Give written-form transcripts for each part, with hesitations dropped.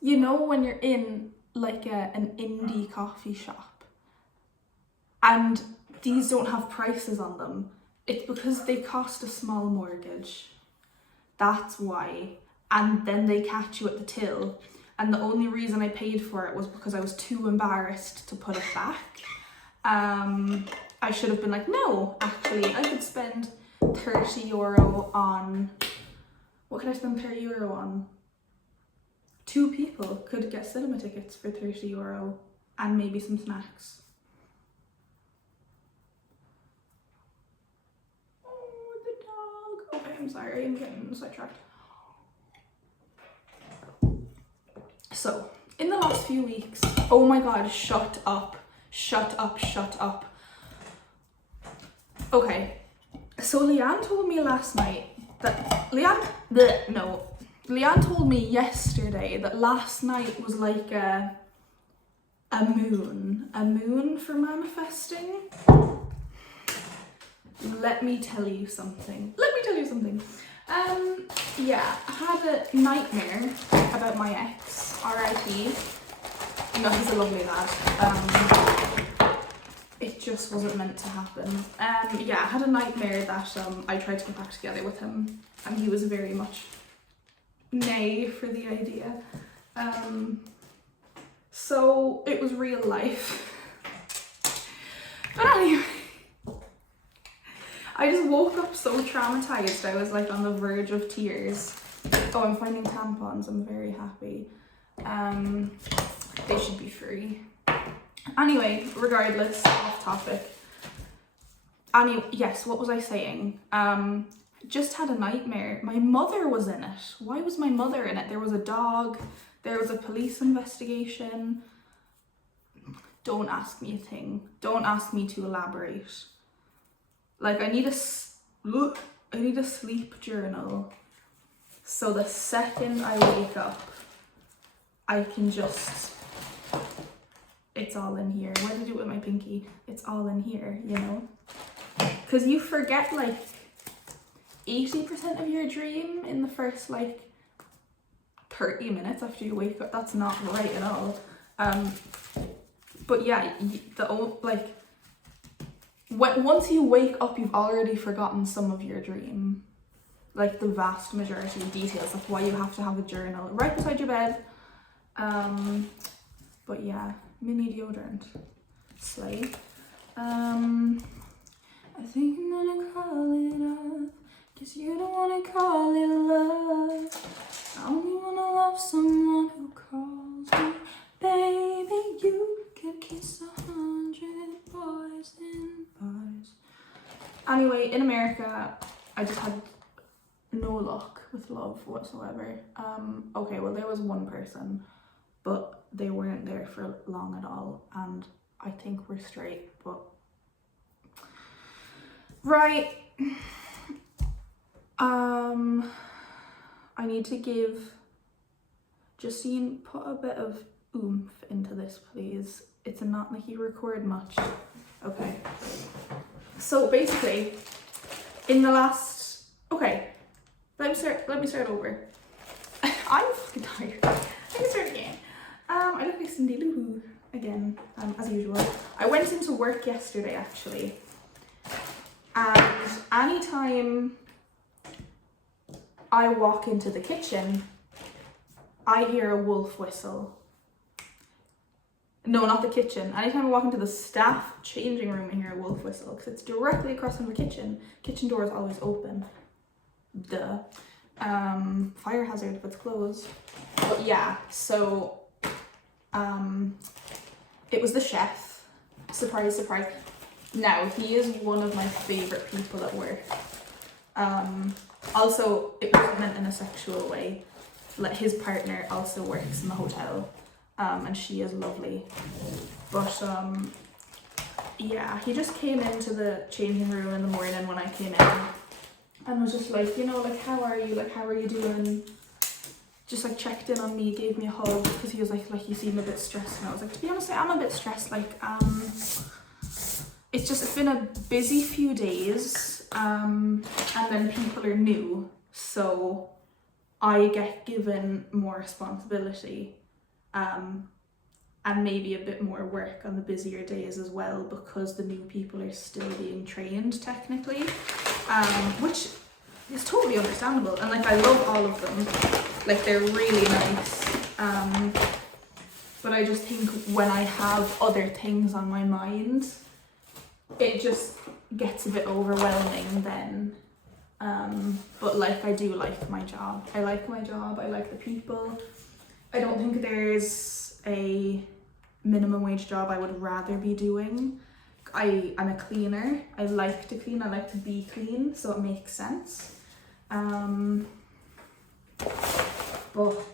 you know when you're in like an indie coffee shop and these don't have prices on them, it's because they cost a small mortgage. That's why. And then they catch you at the till. And the only reason I paid for it was because I was too embarrassed to put it back. I should have been like, no, actually, I could spend €30 on... What could I spend €30 on? 2 people could get cinema tickets for €30 and maybe some snacks. Oh, the dog. Okay, I'm sorry, I'm getting sidetracked. So, in the last few weeks, oh my god, shut up. Okay, so Leanne told me last night that, Leanne told me yesterday that last night was like a moon for manifesting. Let me tell you something. Yeah, I had a nightmare about my ex, R.I.P. No, he's a lovely lad. It just wasn't meant to happen. Yeah, I had a nightmare that I tried to get back together with him, and he was very much nay for the idea. So it was real life. But anyway, I just woke up so traumatized. I was like on the verge of tears. Oh, I'm finding tampons. I'm very happy. They should be free. Anyway, regardless, off topic. Yes, what was I saying? Just had a nightmare. My mother was in it. Why was my mother in it? There was a dog. There was a police investigation. Don't ask me a thing. Don't ask me to elaborate. Like, I need a sleep journal. So the second I wake up, I can just... It's all in here. Why did I do it with my pinky? It's all in here, you know? Because you forget like 80% of your dream in the first like 30 minutes after you wake up. That's not right at all. But yeah, once you wake up, you've already forgotten some of your dream. Like the vast majority of details. That's why you have to have a journal right beside your bed. But yeah, mini deodorant. Slay. I think I'm gonna call it off, 'cause you don't wanna call it love. I only wanna love someone who calls me baby. You could kiss 100 boys in bars. Anyway, in America, I just had no luck with love whatsoever. Okay, well there was one person, but they weren't there for long at all, and I think we're straight, but right. I need to give Justine, put a bit of oomph into this, please. It's not like you record much. Okay. So basically, in the last... Okay, let me start over. I'm fucking tired. Let me start again. I look like Cindy Lou Who again, as usual. I went into work yesterday, actually. And anytime I walk into the kitchen, I hear a wolf whistle. No, not the kitchen. Anytime I walk into the staff changing room, I hear a wolf whistle, because it's directly across from the kitchen. Kitchen door is always open. Duh. Fire hazard if it's closed. But yeah, so it was the chef. Surprise, surprise. Now, he is one of my favourite people at work. Also, it wasn't meant in a sexual way. Like, his partner also works in the hotel, and she is lovely. But yeah, he just came into the changing room in the morning when I came in, and was just like, you know, like, how are you? Like, how are you doing? Just like checked in on me, gave me a hug, because he was like you seem a bit stressed, and I was like, to be honest, I am a bit stressed. Like, it's been a busy few days, and then people are new, so I get given more responsibility. and maybe a bit more work on the busier days as well, because the new people are still being trained technically, which is totally understandable. And like, I love all of them, like they're really nice, but I just think when I have other things on my mind, it just gets a bit overwhelming then. But like, I do like my job. I like my job, I like the people. I don't think there's a minimum wage job I would rather be doing. I'm a cleaner. I like to clean, I like to be clean, so it makes sense. But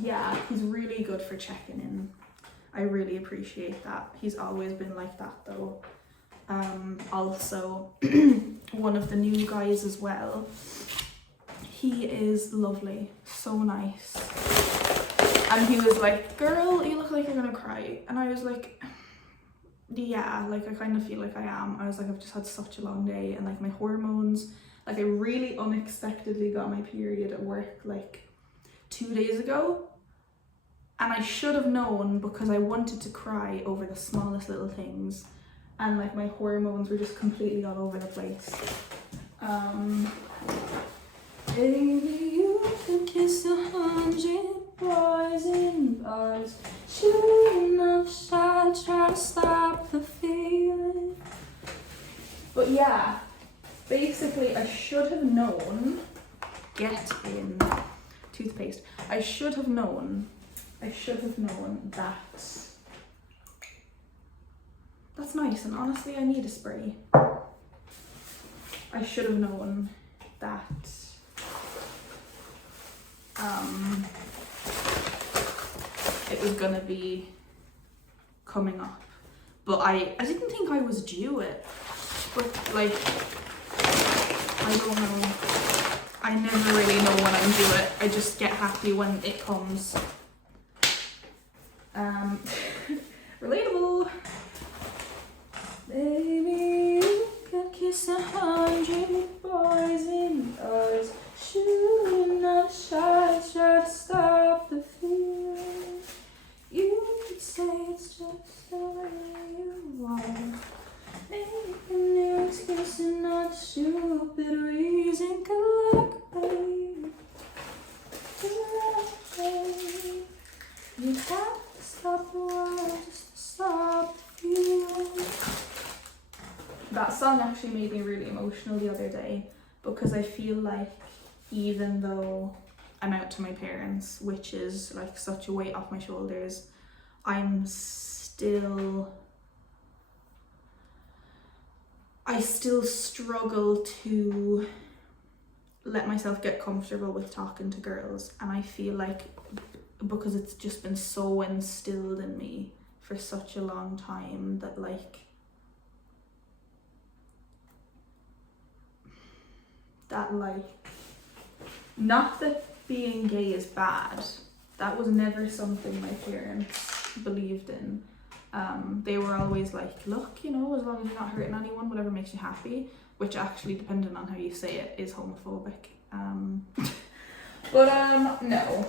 yeah, he's really good for checking in. I really appreciate that. He's always been like that though. Also, one of the new guys as well, he is lovely, so nice. And he was like, girl, you look like you're gonna cry. And I was like, yeah, like I kind of feel like I am. I was like, I've just had such a long day, and like my hormones, like I really unexpectedly got my period at work like 2 days ago. And I should have known, because I wanted to cry over the smallest little things. And like my hormones were just completely all over the place. Baby, you can kiss 100 boys in bars, shooting up shots, try to stop the feeling. But yeah, basically I should have known, get in toothpaste, I should have known that. That's nice, and honestly I need a spray. I should have known that it was gonna be coming up, but I didn't think I was due it, but like, I don't know, I never really know when I'm due it. I just get happy when it comes. Relatable. Baby, you can kiss 100 boys in bars, shooting up shots, try to stop the feeling. You could say it's just the way you are, making new excuse and not a stupid reason. Good luck, babe. You have to stop the world just to stop the feeling. That song actually made me really emotional the other day, because I feel like even though I'm out to my parents, which is like such a weight off my shoulders, I still struggle to let myself get comfortable with talking to girls. And I feel like, because it's just been so instilled in me for such a long time, that like, not that being gay is bad, that was never something my parents believed in. They were always like, look, you know, as long as you're not hurting anyone, whatever makes you happy, which actually, depending on how you say it, is homophobic. But no.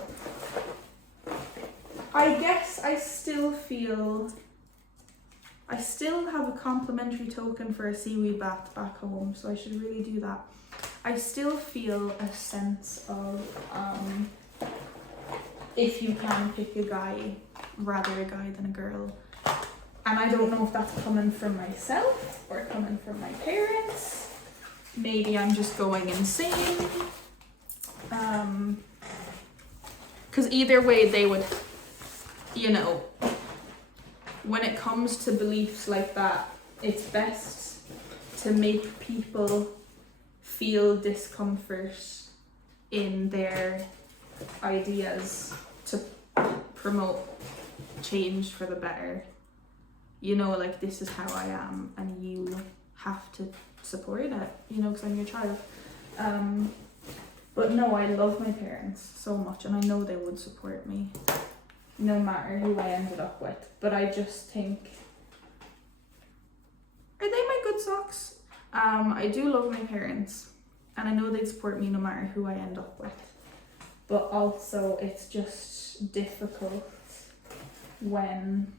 I guess I still have a complimentary token for a seaweed bath back home, so I should really do that. I still feel a sense of, if you can pick a guy, rather a guy than a girl. And I don't know if that's coming from myself or coming from my parents. Maybe I'm just going insane. Because either way they would, you know, when it comes to beliefs like that, it's best to make people feel discomfort in their ideas to promote change for the better. You know, like, this is how I am, and you have to support it, you know, because I'm your child. But no, I love my parents so much, and I know they would support me no matter who I ended up with. But I just think, are they my good socks? I do love my parents, and I know they'd support me no matter who I end up with. But also, it's just difficult when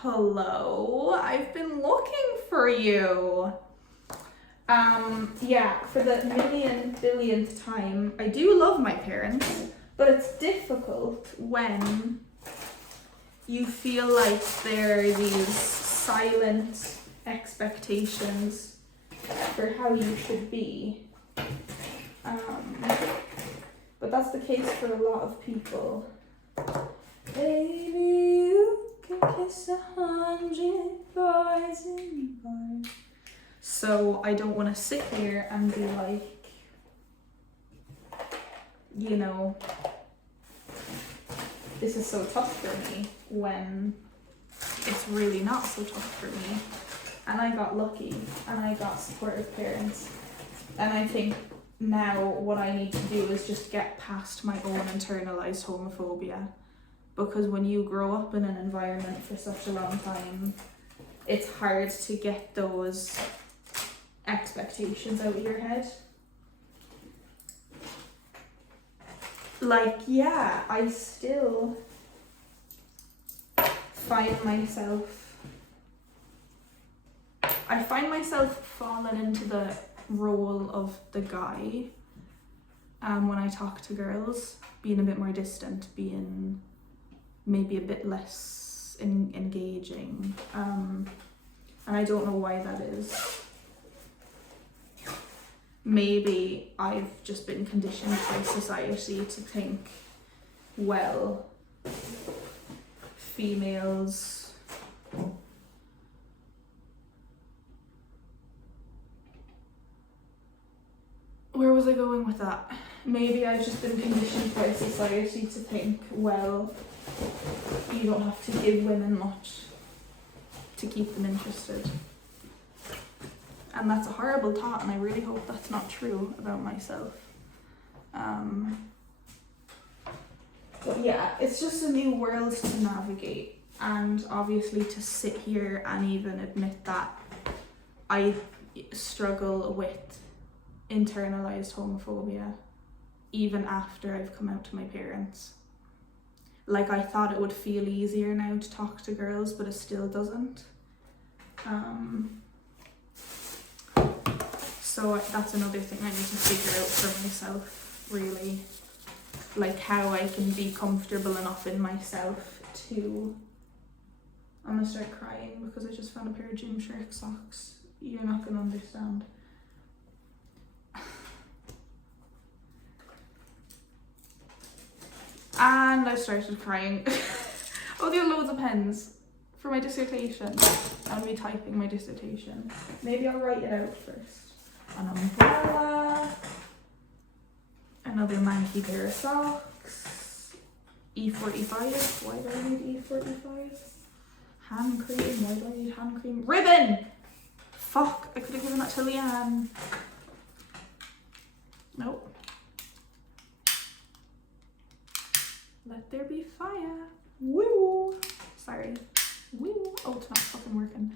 hello, I've been looking for you. Yeah, for the billionth time, I do love my parents, but it's difficult when you feel like there are these silent expectations for how you should be. But that's the case for a lot of people. Baby, you can kiss 100 boys in bars. So I don't want to sit here and be like, you know, this is so tough for me when it's really not so tough for me. And I got lucky and I got supportive parents. And I think now what I need to do is just get past my own internalized homophobia. Because when you grow up in an environment for such a long time, it's hard to get those expectations out of your head. Like, yeah, I still find myself falling into the role of the guy when I talk to girls, being a bit more distant, being maybe a bit less engaging, and I don't know why that is. Maybe I've just been conditioned by society to think, well, females where was I going with that? Maybe I've just been conditioned by society to think, well, you don't have to give women much to keep them interested. And that's a horrible thought, and I really hope that's not true about myself. But yeah, it's just a new world to navigate, and obviously to sit here and even admit that I struggle with internalized homophobia even after I've come out to my parents. Like, I thought it would feel easier now to talk to girls, but it still doesn't. So that's another thing I need to figure out for myself, really. Like, how I can be comfortable enough in myself to... I'm gonna start crying because I just found a pair of Gymshark socks. You're not gonna understand. And I started crying. Oh, there are loads of pens for my dissertation. I'm gonna be typing my dissertation. Maybe I'll write it out first. An umbrella. Another manky pair of socks. E45. Why do I need E45? Hand cream. Why do I need hand cream? Ribbon! Fuck, I could have given that to Leanne. Nope. Let there be fire. Woo! Sorry. Woo! Oh, it's not fucking working.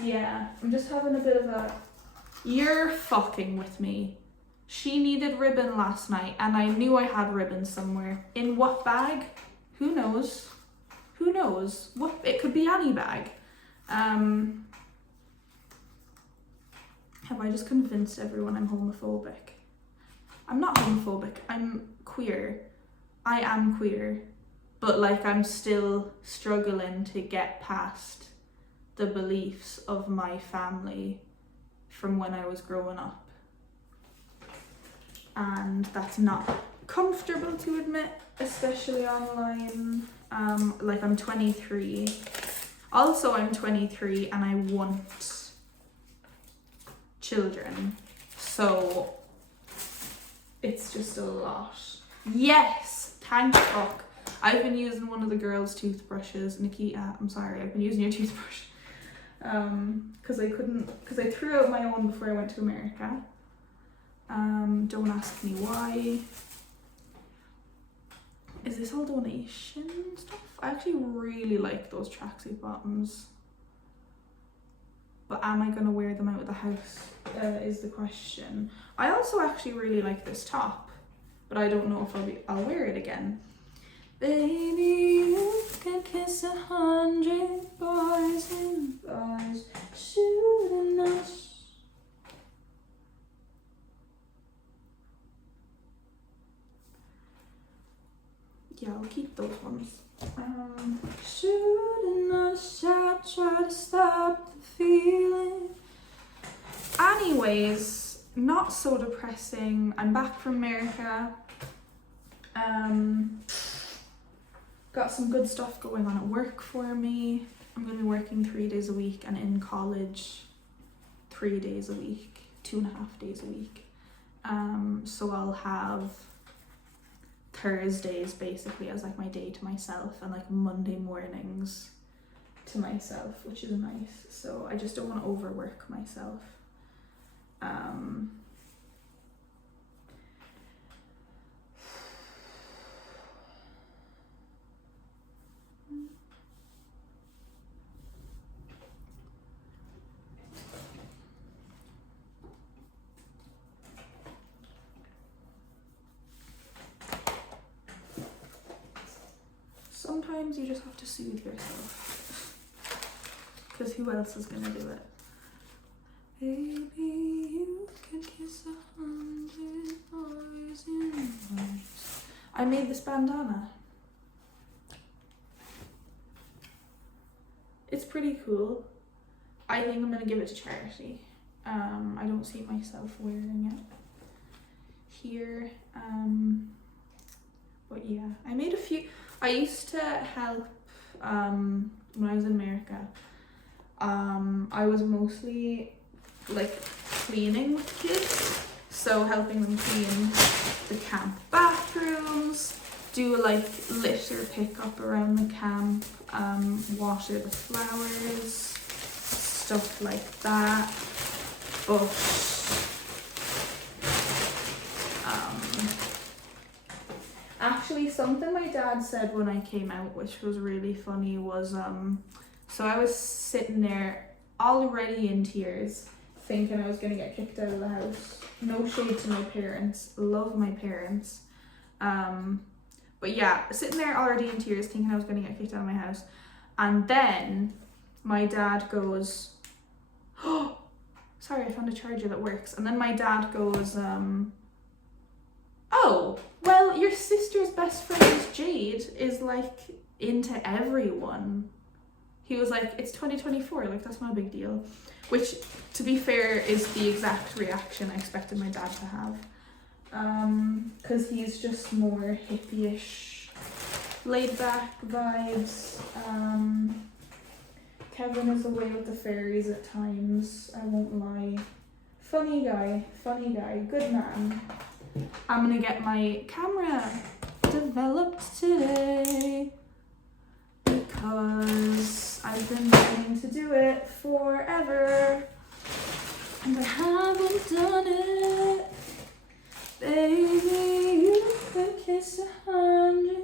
Yeah, I'm just having a bit of a... You're fucking with me. She needed ribbon last night, and I knew I had ribbon somewhere. In what bag? Who knows? Who knows? What? It could be any bag. Have I just convinced everyone I'm homophobic? I'm not homophobic. I'm queer. I am queer. But, like, I'm still struggling to get past the beliefs of my family from when I was growing up. And that's not comfortable to admit, especially online. Like, I'm 23. Also, I'm 23 and I want children. So it's just a lot. Yes! Thank fuck. I've been using one of the girls' toothbrushes. Nikita, I'm sorry, I've been using your toothbrush. Because I threw out my own before I went to America. Don't ask me why. Is this all donation stuff? I actually really like those tracksuit bottoms. But am I gonna wear them out of the house? is the question. I also actually really like this top, but I don't know if I'll wear it again. Baby, you can kiss 100 boys and bars shooting us. Yeah, I'll keep those ones. Shooting a shot, try to stop the feeling. Anyways, not so depressing. I'm back from America. Got some good stuff going on at work for me. I'm going to be working 3 days a week, and in college 3 days a week, 2.5 days a week. So I'll have Thursdays basically as like my day to myself, and like Monday mornings to myself, which is nice. So I just don't want to overwork myself. Sometimes you just have to soothe yourself, because who else is gonna do it? Baby, you can kiss 100 boys in bars. I made this bandana. It's pretty cool. I think I'm gonna give it to charity. I don't see myself wearing it here. But yeah, I made a few. I used to help when I was in America. I was mostly like cleaning with kids, so helping them clean the camp bathrooms, do like litter pickup around the camp, water the flowers, stuff like that. But actually, something my dad said when I came out, which was really funny, was so I was sitting there already in tears, thinking I was gonna get kicked out of the house. No shade to my parents, love my parents. But yeah, sitting there already in tears, thinking I was gonna get kicked out of my house. And then my dad goes, oh, sorry, I found a charger that works. And then my dad goes, oh, well, your sister's best friend Jade is like into everyone. He was like, it's 2024, like that's not a big deal. Which, to be fair, is the exact reaction I expected my dad to have. Because he's just more hippie-ish, laid back vibes. Kevin is away with the fairies at times, I won't lie. Funny guy, good man. I'm gonna get my camera developed today because I've been wanting to do it forever and I haven't done it. Baby, you could kiss 100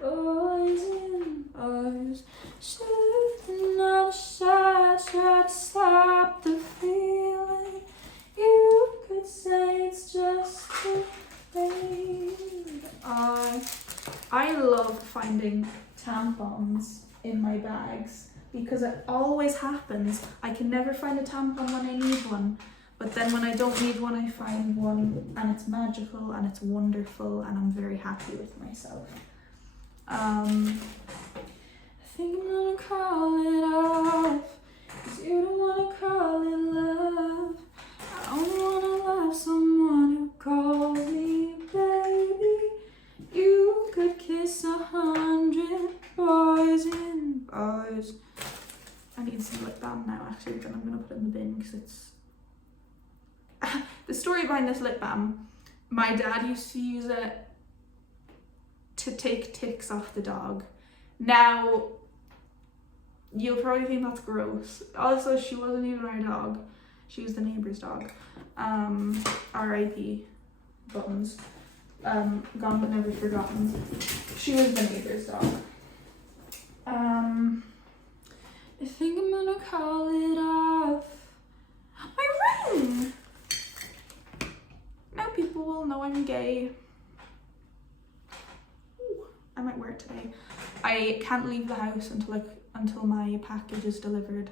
boys in bars, shooting all the shots, try to stop the feeling. You could say it's just a thing. I love finding tampons in my bags because it always happens. I can never find a tampon when I need one, but then when I don't need one, I find one, and it's magical and it's wonderful, and I'm very happy with myself. I think I'm gonna call it off, 'cause you don't wanna call it love. I only wanna love someone who calls me baby. You could kiss 100 boys in bars. I need some lip balm now, actually, but I'm gonna put it in the bin because it's... The story behind this lip balm, my dad used to use it to take ticks off the dog. Now, you'll probably think that's gross. Also, she wasn't even our dog. She was the neighbour's dog. R.I.P. Buttons. Gone but never forgotten. She was the neighbour's dog. I think I'm gonna call it off. My ring! know I'm gay. Ooh, I might wear it today. I can't leave the house until my package is delivered.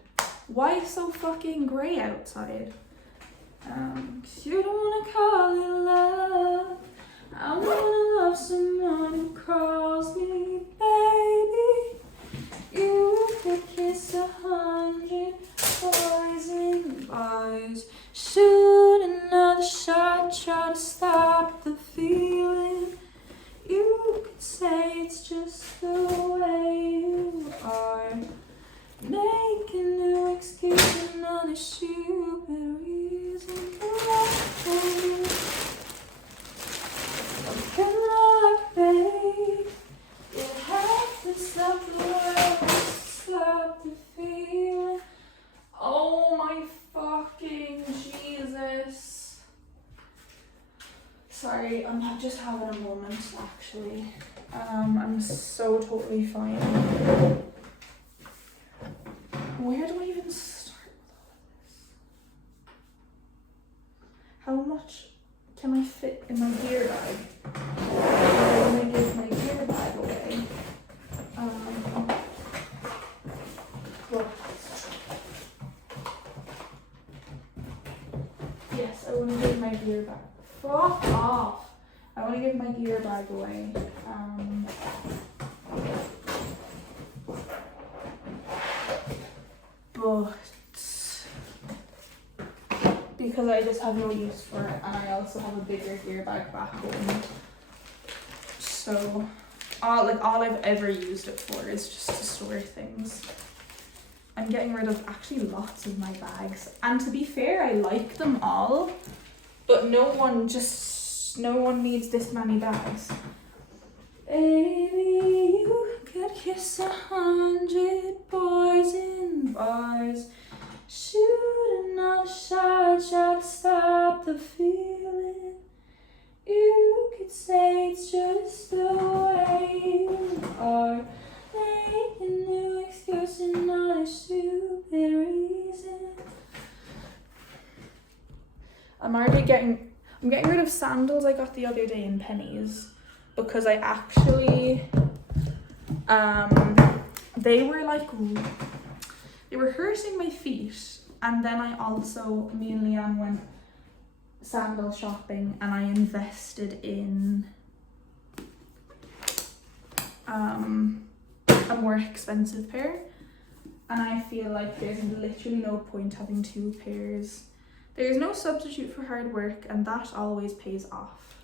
Why so fucking grey outside? 'Cause you don't wanna call it love. I wanna love someone who calls me baby. You could kiss 100 boys in bars. Shoot another shot, try to stop the feeling. You could say it's just the way you are. Make a new excuse, another stupid reason for laughing. Good luck, babe. You have to stop the world, stop the feeling. Oh my fucking Jesus. Sorry, I'm just having a moment actually. I'm so totally fine. Where do I even start with all of this? How much can I fit in my gear bag? I'm gonna give my gear bag away. But yes, I want to give my gear bag. Fuck off! I want to give my gear bag away. But because I just have no use for it, and I also have a bigger gear bag back home, so all I've ever used it for is just to store things. I'm getting rid of actually lots of my bags, and to be fair, I like them all, but no one needs this many bags. Baby, you could kiss 100 boys in bars. Shoot another shot, try to stop the feeling. You could say it's just the way you are. Make a new excuse, another stupid reason. I'm getting rid of sandals I got the other day in Pennies, because I actually they were hurting my feet, and then me and Leanne went sandal shopping, and I invested in a more expensive pair, and I feel like there's literally no point having two pairs. There is no substitute for hard work, and that always pays off.